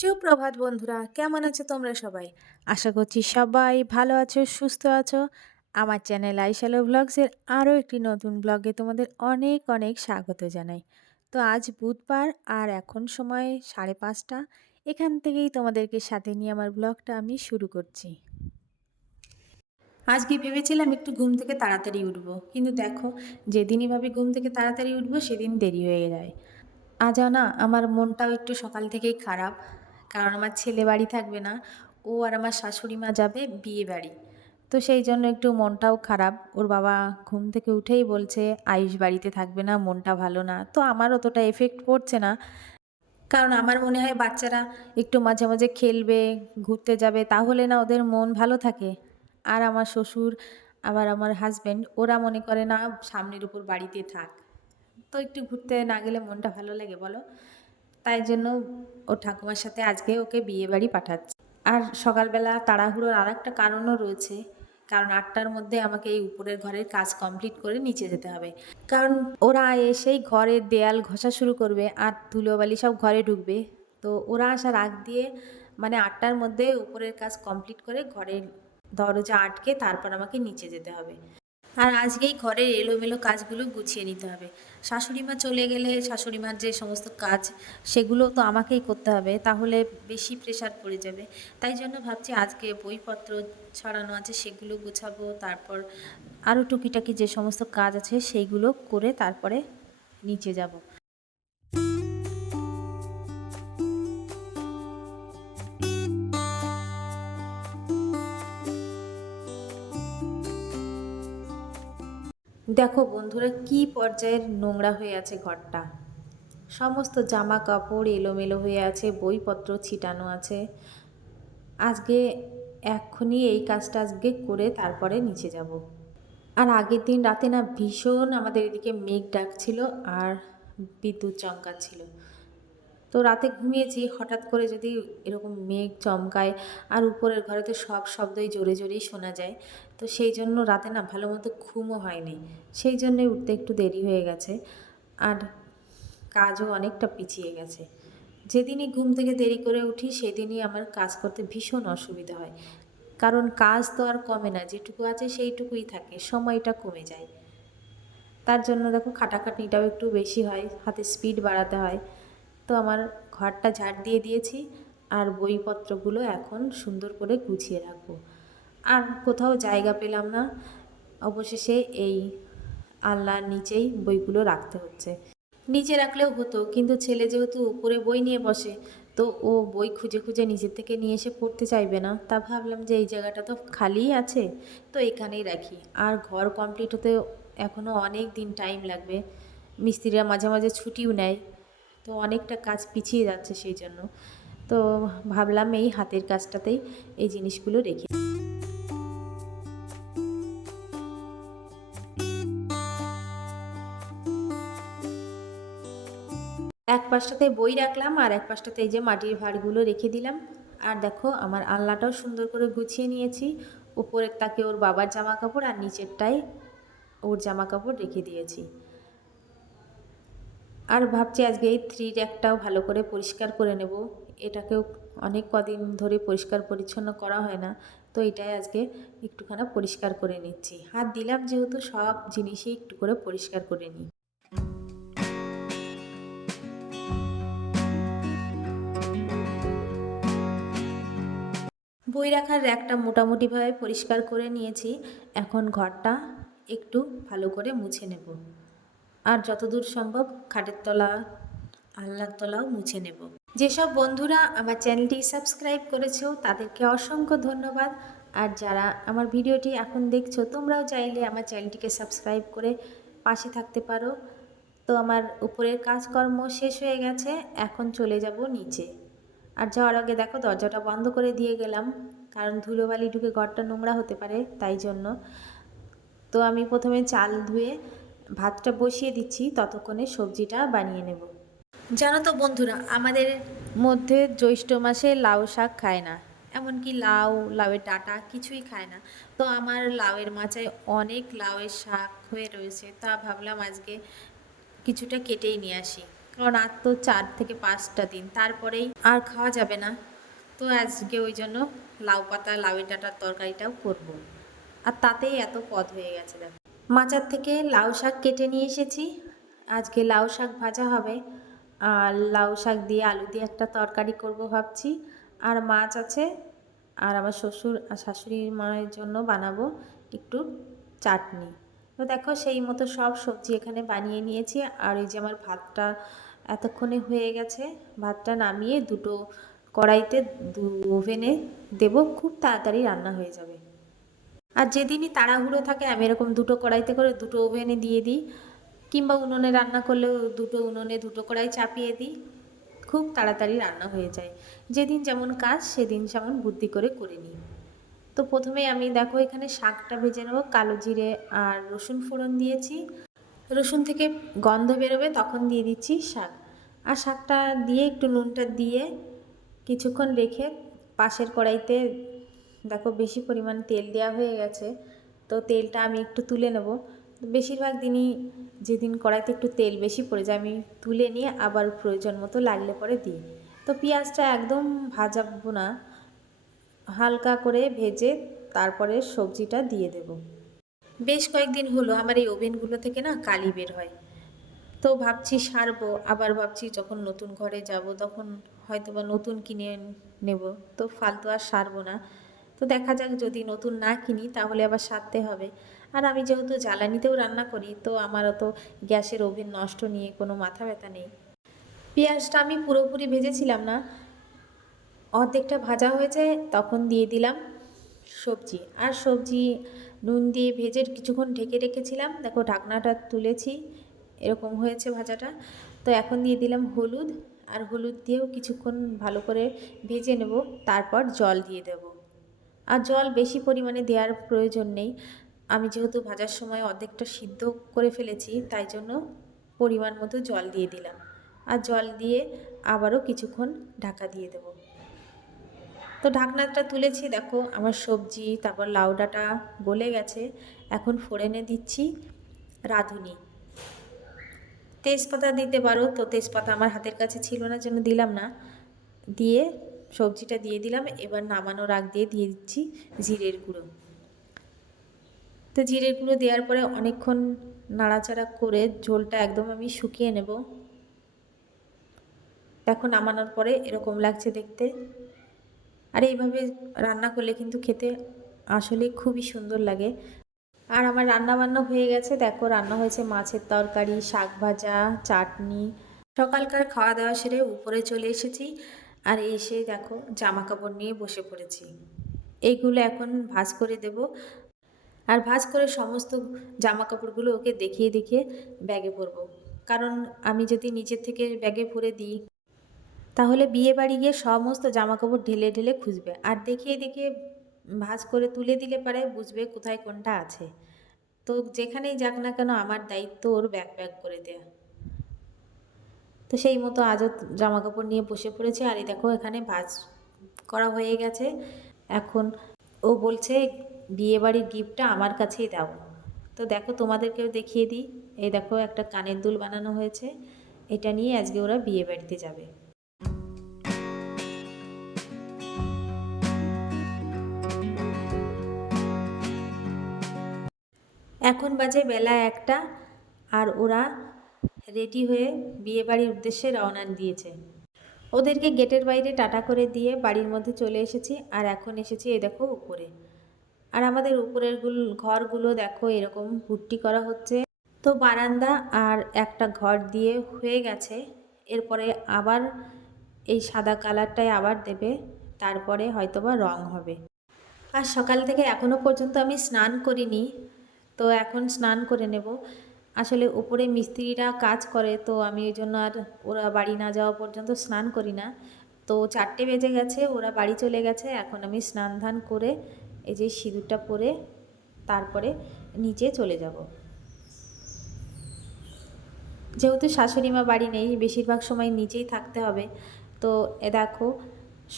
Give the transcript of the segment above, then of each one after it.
সুপ্রভাত বন্ধুরা, কেমন আছো তোমরা সবাই? আশা করছি সবাই ভালো আছো, সুস্থ আছো। আমার চ্যানেল আইশালো ব্লগসের আরও একটি নতুন ব্লগে তোমাদের অনেক অনেক স্বাগত জানাই। তো আজ বুধবার আর এখন সময় সাড়ে পাঁচটা। এখান থেকেই তোমাদেরকে সাথে নিয়ে আমার ব্লগটা আমি শুরু করছি। আজকে ভেবেছিলাম একটু ঘুম থেকে তাড়াতাড়ি উঠবো, কিন্তু দেখো, যেদিনই ভাবি ঘুম থেকে তাড়াতাড়ি উঠবো, সেদিন দেরি হয়ে যায়। আজও না, আমার মনটাও একটু সকাল থেকেই খারাপ। কারণ আমার ছেলে বাড়ি থাকবে না, ও আর আমার শাশুড়ি মা যাবে বিয়ে বাড়ি। তো সেই জন্য একটু মনটাও খারাপ। ওর বাবা ঘুম থেকে উঠেই বলছে, আয়ুষ বাড়িতে থাকবে না, মনটা ভালো না। তো আমার অতটা এফেক্ট পড়ছে না। কারণ আমার মনে হয় বাচ্চারা একটু মাঝে মাঝে খেলবে, ঘুরতে যাবে, তাহলে না ওদের মন ভালো থাকে। আর আমার শ্বশুর, আবার আমার হাজব্যান্ড ওরা মনে করে না সামনের উপর বাড়িতে থাক। তো একটু ঘুরতে না গেলে মনটা ভালো লাগে, বলো? তাই জন্য ও ঠাকুমার সাথে আজকে ওকে বিয়ে বাড়ি পাঠাচ্ছে। আর সকালবেলা তাড়াহুড়োর আর একটা কারণও রয়েছে, কারণ আটটার মধ্যে আমাকে এই উপরের ঘরের কাজ কমপ্লিট করে নিচে যেতে হবে। কারণ ওরা এসেই ঘরের দেয়াল ঘষা শুরু করবে আর ধুলোবালি সব ঘরে ঢুকবে। তো ওরা আসার আগ দিয়ে মানে আটটার মধ্যে উপরের কাজ কমপ্লিট করে ঘরের দরজা আটকে তারপর আমাকে নিচে যেতে হবে। আর আজকেই ঘরের এলোমেলো কাজগুলো গুছিয়ে নিতে হবে। শাশুড়ি মা চলে গেলে শাশুড়ি মার যে সমস্ত কাজ, সেগুলো তো আমাকেই করতে হবে, তাহলে বেশি প্রেশার পড়ে যাবে। তাই জন্য ভাবছি আজকে বইপত্র ছড়ানো আছে, সেগুলো গুছাবো, তারপর আরও টুকিটাকি যে সমস্ত কাজ আছে সেইগুলো করে তারপরে নিচে যাব। দেখো বন্ধুরা, কি পর্যায়ের নোংরা হয়ে আছে ঘরটা? সমস্ত জামা কাপড় এলোমেলো হয়ে আছে, বইপত্র ছিটানো আছে। আজকে এক্ষুনি এই কাজটা আজকে করে তারপরে নিচে যাব। আর আগের দিন রাতে না ভীষণ আমাদের এদিকে মেঘ ডাকছিল আর বিদ্যুৎ চমকাচ্ছিল। তো রাতে ঘুমিয়েছি, হঠাৎ করে যদি এরকম মেঘ চমকায় আর উপরের ঘরে তো সব শব্দই জোরে জোরেই শোনা যায়, তো সেই জন্য রাতে না ভালো মতো ঘুমও হয়নি। সেই জন্যে উঠতে একটু দেরি হয়ে গেছে আর কাজও অনেকটা পিছিয়ে গেছে। যেদিনই ঘুম থেকে দেরি করে উঠি, সেদিনই আমার কাজ করতে ভীষণ অসুবিধা হয়। কারণ কাজ তো আর কমে না, যেটুকু আছে সেইটুকুই থাকে, সময়টা কমে যায়। তার জন্য দেখো খাটাখাটনিটাও একটু বেশি হয়, হাতে স্পিড বাড়াতে হয়। তো আমার ঘরটা ঝাড় দিয়ে দিয়েছি আর বইপত্রগুলো এখন সুন্দর করে গুছিয়ে রাখব। আর কোথাও জায়গা পেলাম না। অবশেষে এই আলনার নিচেই বইগুলো রাখতে হচ্ছে। নিচে রাখলেও হতো, কিন্তু ছেলে যেহেতু উপরে বই নিয়ে বসে, তো ও বই খুঁজে খুঁজে নিজের থেকে নিয়ে এসে পড়তে চাইবে না। তা ভাবলাম যে এই জায়গাটা তো খালিই আছে, তো এখানেই রাখি। আর ঘর কমপ্লিট হতে এখনও অনেক দিন টাইম লাগবে। মিস্ত্রিরা মাঝে মাঝে ছুটিও নেয়। তো অনেকটা কাজ পিছিয়ে যাচ্ছে সেই জন্য। তো ভাবলাম এই হাতের কাজটাতেই এই জিনিসগুলো রেখে এক পাশটাতে বই রাখলাম আর এক পাশটাতে এই যে মাটির ভাঁড়গুলো রেখে দিলাম। আর দেখো, আমার আলনাটাও সুন্দর করে গুছিয়ে নিয়েছি। উপরের তাকে ওর বাবার জামা কাপড় আর নিচেরটাই ওর জামা কাপড় রেখে দিয়েছি। আর ভাবছি আজকে এই থ্রি র্যাকটাও ভালো করে পরিষ্কার করে নেব। এটাকেও অনেক কদিন ধরে পরিষ্কার পরিচ্ছন্ন করা হয় না, তো এটাই আজকে একটুখানি পরিষ্কার করে নিচ্ছি। হাত দিলাম যেহেতু সব জিনিসই একটু করে পরিষ্কার করে নিই। বই রাখার র্যাকটা মোটামুটিভাবে পরিষ্কার করে নিয়েছি, এখন ঘরটা একটু ভালো করে মুছে নেব। আর যতদূর সম্ভব খাটের তলা আল্লার তলাও মুছে নেব। যেসব বন্ধুরা আমার চ্যানেলটি সাবস্ক্রাইব করেছ, তাদেরকে অসংখ্য ধন্যবাদ। আর যারা আমার ভিডিওটি এখন দেখছ, তোমরাও চাইলে আমার চ্যানেলটিকে সাবস্ক্রাইব করে পাশে থাকতে পারো। তো আমার উপরের কাজকর্ম শেষ হয়ে গেছে, এখন চলে যাব নিচে। আর যাওয়ার আগে দেখো, দরজাটা বন্ধ করে দিয়ে গেলাম, কারণ ধুলোবালি ঢুকে ঘরটা নোংরা হতে পারে, তাই জন্য। তো আমি প্রথমে চাল ধুয়ে ভাতটা বসিয়ে দিচ্ছি, ততক্ষণে সবজিটা বানিয়ে নেব। জানো তো বন্ধুরা, আমাদের মধ্যে জ্যৈষ্ঠ মাসে লাউ শাক খায় না। এমনকি লাউ, লাউয়ের ডাঁটা কিছুই খায় না। তো আমার লাউয়ের মাচায় অনেক লাউয়ের শাক হয়ে রয়েছে, তা ভাবলাম আজকে কিছুটা কেটেই নিয়ে আসি। কারণ আর তো চার থেকে পাঁচটা দিন, তারপরেই আর খাওয়া যাবে না। তো আজকে ওই জন্য লাউ পাতা, লাউয়ের ডাঁটার তরকারিটাও করব। আর তাতেই এত পদ হয়ে গেছে দেখো। মাচার থেকে লাউ শাক কেটে নিয়ে এসেছি। আজকে লাউ শাক ভাজা হবে। আর লাউ শাক দিয়ে আলু দিয়ে একটা তরকারি করব ভাবছি। আর মাছ আছে। আর আমার শ্বশুর আর শাশুড়ির মায়ের জন্য বানাবো একটু চাটনি। তো দেখো সেই মতো সব সবজি এখানে বানিয়ে নিয়েছি। আর এই যে আমার ভাতটা এতক্ষণে হয়ে গেছে। ভাতটা নামিয়ে দুটো কড়াইতে দু, ওভেনে দেবো। খুব তাড়াতাড়ি রান্না হয়ে যাবে। আর যেদিনই তাড়াহুড়ো থাকে, আমি এরকম দুটো কড়াইতে করে দুটো ওভেনে দিয়ে দিই, কিংবা উনুনে রান্না করলেও দুটো উনুনে দুটো কড়াই চাপিয়ে দিই, খুব তাড়াতাড়ি রান্না হয়ে যায়। যেদিন যেমন কাজ, সেদিন যেমন বুদ্ধি করে করে নিই। তো প্রথমে আমি দেখো এখানে শাকটা ভেজে নেব, কালো জিরে আর রসুন ফোড়ন দিয়েছি। রসুন থেকে গন্ধ বেরোবে, তখন দিয়ে দিচ্ছি শাক। আর শাকটা দিয়ে একটু নুনটা দিয়ে কিছুক্ষণ রেখে পাশের কড়াইতে দেখো বেশি পরিমাণ তেল দেওয়া হয়ে গেছে, তো তেলটা আমি একটু তুলে নেব। বেশিরভাগ দিনই যেদিন কড়াইতে একটু তেল বেশি পড়ে যায়, আমি তুলে নিয়ে আবার প্রয়োজন মতো লাগলে পরে দিই। তো পেঁয়াজটা একদম ভাজাবো না, হালকা করে ভেজে তারপরে সবজিটা দিয়ে দেব। বেশ কয়েকদিন হলো আমার এই ওভেনগুলো থেকে না কালি বের হয়। তো ভাবছি সারবো, আবার ভাবছি যখন নতুন ঘরে যাব তখন হয়তো বা নতুন কিনে নেব। তো ফালতু আর সারবো না। তো দেখা যাক যদি নতুন না কিনি তাহলে আবার সারতে হবে। আর আমি যেহেতু জ্বালানিতেও রান্না করি, তো আমার অত গ্যাসের ওভেন নষ্ট নিয়ে কোনো মাথা ব্যথা নেই। পেঁয়াজটা আমি পুরোপুরি ভেজেছিলাম না। অর্ধেকটা ভাজা হয়েছে, তখন দিয়ে দিলাম সবজি। আর সবজি নুন দিয়ে ভেজে কিছুক্ষণ ঢেকে রেখেছিলাম। দেখো ঢাকনাটা তুলেছি, এরকম হয়েছে ভাজাটা। তো এখন দিয়ে দিলাম হলুদ, আর হলুদ দিয়েও কিছুক্ষণ ভালো করে ভেজে নেব, তারপর জল দিয়ে দেব। আর জল বেশি পরিমাণে দেওয়ার প্রয়োজন নেই। আমি যেহেতু ভাজার সময় অর্ধেকটা সিদ্ধ করে ফেলেছি, তাই জন্য পরিমাণ মতো জল দিয়ে দিলাম। আর জল দিয়ে আবারও কিছুক্ষণ ঢাকা দিয়ে দেব। তো ঢাকনাটা তুলেছি, দেখো আমার সবজি, তারপর লাউ ডাঁটা গলে গেছে। এখন ফোড়েনে দিচ্ছি রাঁধুনি। তেজপাতা দিতে পারো, তো তেজপাতা আমার হাতের কাছে ছিল না জন্য দিলাম না। দিয়ে সবজিটা দিয়ে দিলাম, এবার নামানোর আগ দিয়ে দিয়ে দিচ্ছি জিরের গুঁড়ো। তো জিরের গুঁড়ো দেওয়ার পরে অনেকক্ষণ নাড়াচাড়া করে ঝোলটা একদম আমি শুকিয়ে নেব। দেখো নামানোর পরে এরকম লাগছে দেখতে। আর এইভাবে রান্না করলে কিন্তু খেতে আসলে খুবই সুন্দর লাগে। আর আমার রান্না বান্না হয়ে গেছে, দেখো রান্না হয়েছে মাছের তরকারি, শাক ভাজা, চাটনি। সকালকার খাওয়া দাওয়া সেরে উপরে চলে এসেছি। আর এসে দেখো জামা কাপড় নিয়ে বসে পড়েছি। এইগুলো এখন ভাজ করে দেব। আর ভাজ করে সমস্ত জামা কাপড়গুলো ওকে দেখিয়ে দেখিয়ে ব্যাগে ভরবো কারণ আমি যদি নিচের থেকে ব্যাগে ভরে দিই, তাহলে বিয়ে বাড়ি গিয়ে সমস্ত জামা কাপড় ঢেলে ঢেলে খুঁজবে। আর দেখিয়ে দেখিয়ে ভাজ করে তুলে দিলে পারে বুঝবে কোথায় কোনটা আছে। তো যেখানেই যাক না কেন আমার দায়িত্ব ওর ব্যাগ ব্যাগ করে দেয়া। তো সেই মতো আজও জামা কাপড় নিয়ে বসে পড়েছে। আর এই দেখো, এখানে ভাজ করা হয়ে গেছে। এখন ও বলছে বিয়ে বাড়ির গিফটটা আমার কাছেই দাও। তো দেখো, তোমাদেরকেও দেখিয়ে দিই। এই দেখো, একটা কানের দুল বানানো হয়েছে। এটা নিয়ে আজকে ওরা বিয়ে বাড়িতে যাবে। এখন বাজে বেলা একটা, আর ওরা রেডি হয়ে বিয়ে বাড়ির উদ্দেশ্যে রওনা দিয়েছে। ওদেরকে গেটের বাইরে টাটা করে দিয়ে বাড়ির মধ্যে চলে এসেছি আর এখন এসেছি এই দেখো উপরে। আর আমাদের উপরেরগুলো, ঘরগুলো দেখো এরকম ভুট্টি করা হচ্ছে। তো বারান্দা আর একটা ঘর দিয়ে হয়ে গেছে। এরপরে আবার এই সাদা কালারটাই আবার দেবে, তারপরে হয়তোবা রং হবে। আর সকাল থেকে এখনও পর্যন্ত আমি স্নান করিনি, তো এখন স্নান করে নেব। আসলে উপরে মিস্ত্রিরা কাজ করে, তো আমি ওই জন্য আর ওরা বাড়ি না যাওয়া পর্যন্ত স্নান করি না। তো চারটে বেজে গেছে, ওরা বাড়ি চলে গেছে। এখন আমি স্নান ধান করে এই যে সিঁদুরটা পরে তারপরে নিচে চলে যাব। যেহেতু শাশুড়ি মা বাড়ি নেই, বেশিরভাগ সময় নিচেই থাকতে হবে। তো এ দেখো,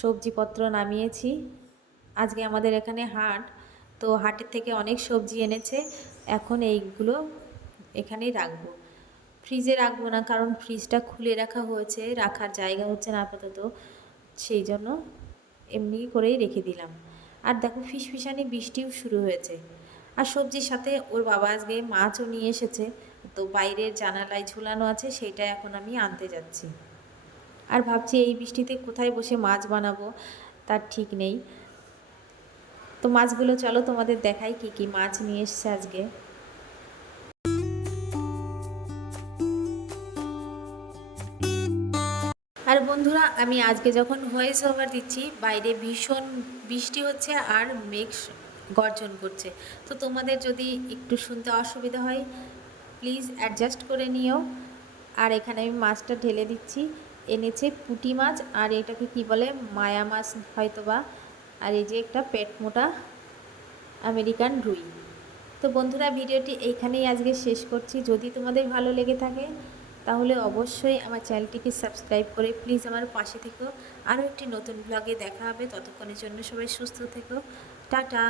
সবজিপত্র নামিয়েছি। আজকে আমাদের এখানে হাট, তো হাটের থেকে অনেক সবজি এনেছে। এখন এইগুলো এখানেই রাখব। ফ্রিজে রাখব না, কারণ ফ্রিজটা খুলে রাখা হয়েছে, রাখার জায়গা হচ্ছে না আপাতত। সেই জন্য এমনি করেই রেখে দিলাম। আর দেখো ফিসফিসানি বৃষ্টিও শুরু হয়েছে। আর সবজির সাথে ওর বাবা আজকে মাছও নিয়ে এসেছে, তো বাইরের জানালায় ঝুলানো আছে, সেটা এখন আমি আনতে যাচ্ছি। আর ভাবছি এই বৃষ্টিতে কোথায় বসে মাছ বানাবো, তার ঠিক নেই। তো মাছগুলো চলো তোমাদের দেখাই কি কি মাছ নিয়ে এসছে আজকে। আর বন্ধুরা, আমি আজকে যখন ভয়েস ওভার দিচ্ছি, বাইরে ভীষণ বৃষ্টি হচ্ছে আর মেঘ গর্জন করছে। তো তোমাদের যদি একটু শুনতে অসুবিধা হয় প্লিজ অ্যাডজাস্ট করে নিও। আর এখানে আমি মাছটা ঢেলে দিচ্ছি। এনেছে পুঁটি মাছ, আর এটাকে কি বলে, মায়া মাছ হয়তো বা আর এই যে একটা পেট মোটা আমেরিকান রুই। তো বন্ধুরা, ভিডিওটি এইখানেই আজকে শেষ করছি। যদি তোমাদের ভালো লেগে থাকে তাহলে অবশ্যই আমার চ্যানেলটিকে সাবস্ক্রাইব করে প্লিজ আমার পাশে থেকো। আরও একটি নতুন ব্লগে দেখা হবে। ততক্ষণের জন্য সবাই সুস্থ থেকো। টাটা!